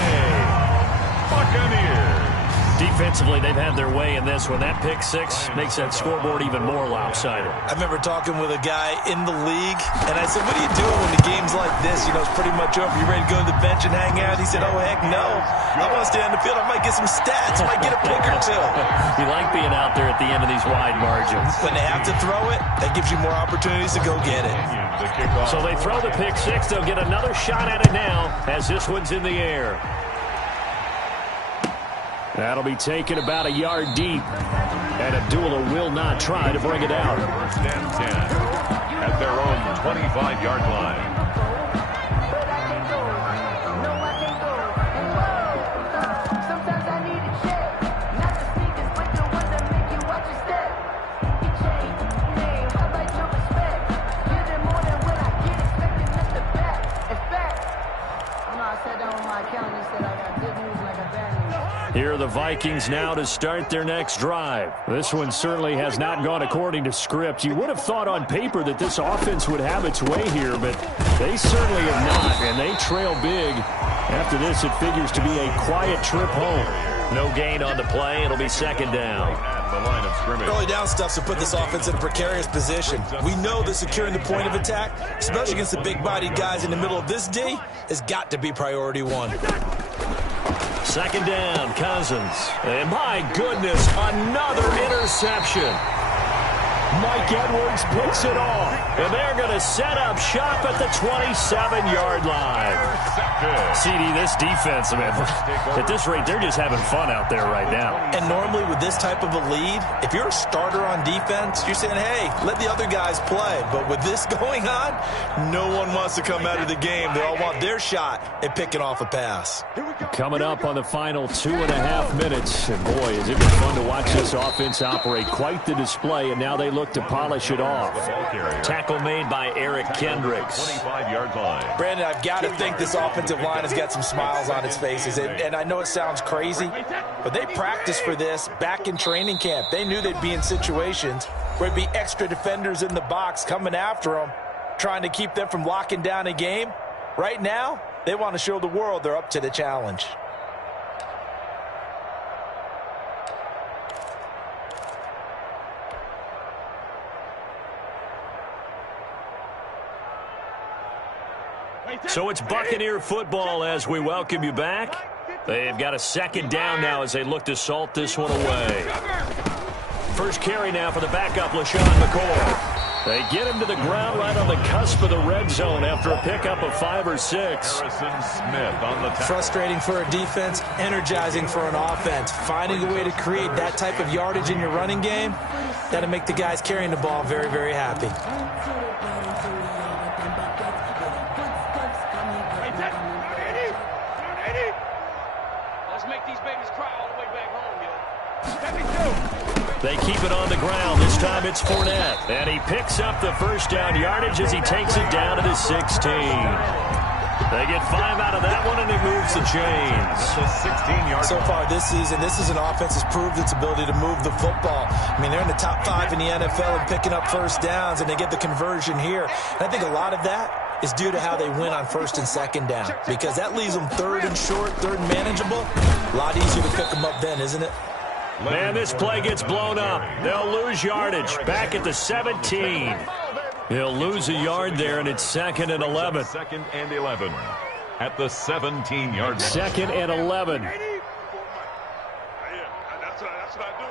Buccaneers. Defensively, they've had their way in this one. That pick six makes that scoreboard even more lopsided. I remember talking with a guy in the league, and I said, what are you doing when the game's like this? You know, it's pretty much over. You ready to go to the bench and hang out? He said, oh, heck no. I want to stay on the field. I might get some stats. I might get a pick or two. You like being out there at the end of these wide margins. When they have to throw it, that gives you more opportunities to go get it. So they throw the pick six. They'll get another shot at it now as this one's in the air. That'll be taken about a yard deep. And Abdullah will not try to bring it out. First and 10 at their own 25-yard line. Here are the Vikings now to start their next drive. This one certainly has not gone according to script. You would have thought on paper that this offense would have its way here, but they certainly have not, and they trail big. After this, it figures to be a quiet trip home. No gain on the play. It'll be second down. The line of scrimmage. Early down stuff to put this offense in a precarious position. We know that securing the point of attack, especially against the big-bodied guys in the middle of this D, has got to be priority one. Second down, Cousins. And my goodness, another interception. Mike Edwards picks it off. And they're going to set up shop at the 27-yard line. CD, this defense, man, at this rate, they're just having fun out there right now. And normally with this type of a lead, if you're a starter on defense, you're saying, hey, let the other guys play. But with this going on, no one wants to come out of the game. They all want their shot at picking off a pass. Coming up on the final 2.5 minutes. And boy, has it been fun to watch this offense operate. Quite the display, and now they look to polish it off. Tackle made by Eric Kendricks. 25-yard line. Brandon, I've got to think this offensive line has got some smiles on its faces. And I know it sounds crazy, but they practiced for this back in training camp. They knew they'd be in situations where there'd be extra defenders in the box coming after them, trying to keep them from locking down a game. Right now, they want to show the world they're up to the challenge. So it's Buccaneer football as we welcome you back. They've got a second down now as they look to salt this one away. First carry now for the backup, LaShawn McCoy. They get him to the ground right on the cusp of the red zone after a pickup of 5 or 6. Harrison Smith on the tackle. Frustrating for a defense, energizing for an offense. Finding a way to create that type of yardage in your running game, that'll make the guys carrying the ball very, very happy. They keep it on the ground. This time it's Fournette. And he picks up the first down yardage as he takes it down to the 16. They get 5 out of that one, and it moves the chains. That's a 16-yard. So far this season, this is an offense that's proved its ability to move the football. I mean, they're in the top 5 in the NFL and picking up first downs, and they get the conversion here. And I think a lot of that is due to how they win on first and second down, because that leaves them third and short, third and manageable. A lot easier to pick them up then, isn't it? Man, this play gets blown up. They'll lose yardage back at the 17. He'll lose a yard there, and it's 2nd and 11. 2nd and 11 at the 17-yard line. 2nd and 11. That's what I do.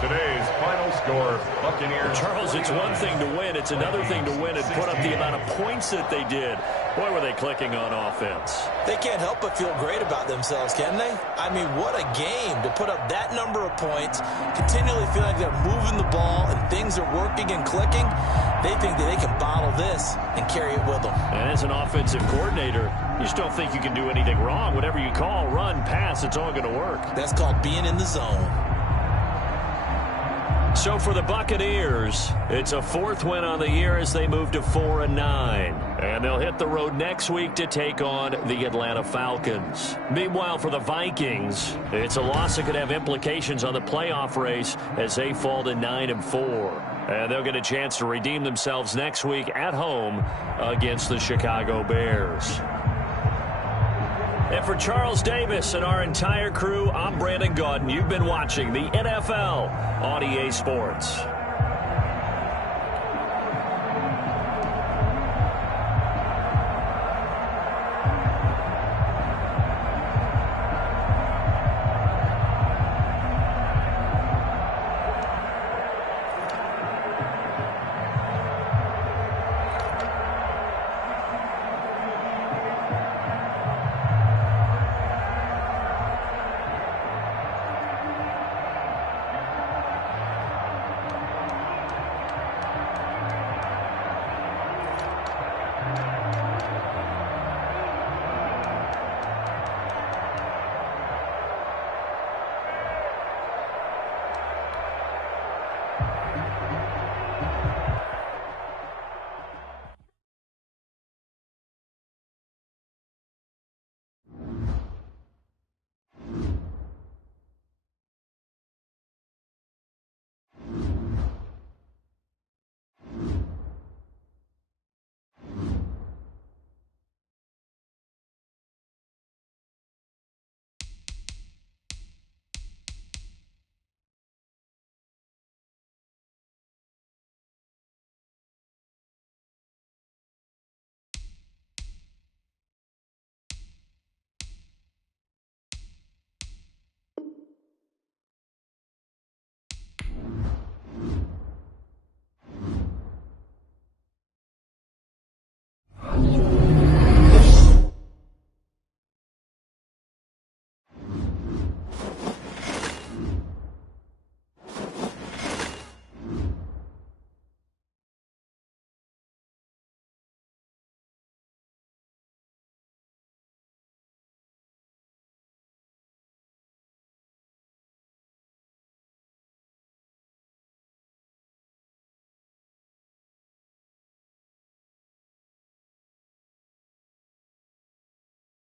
Today's final score, Buccaneers. Charles, it's one thing to win. It's another thing to win and put up the amount of points that they did. Boy, were they clicking on offense. They can't help but feel great about themselves, can they? I mean, what a game to put up that number of points, continually feel like they're moving the ball and things are working and clicking. They think that they can bottle this and carry it with them. And as an offensive coordinator, you just don't think you can do anything wrong. Whatever you call, run, pass, it's all going to work. That's called being in the zone. So for the Buccaneers, it's a 4th win on the year as they move to 4-9. And they'll hit the road next week to take on the Atlanta Falcons. Meanwhile, for the Vikings, it's a loss that could have implications on the playoff race as they fall to 9-4. And they'll get a chance to redeem themselves next week at home against the Chicago Bears. And for Charles Davis and our entire crew, I'm Brandon Gaudin. You've been watching the NFL on EA Sports.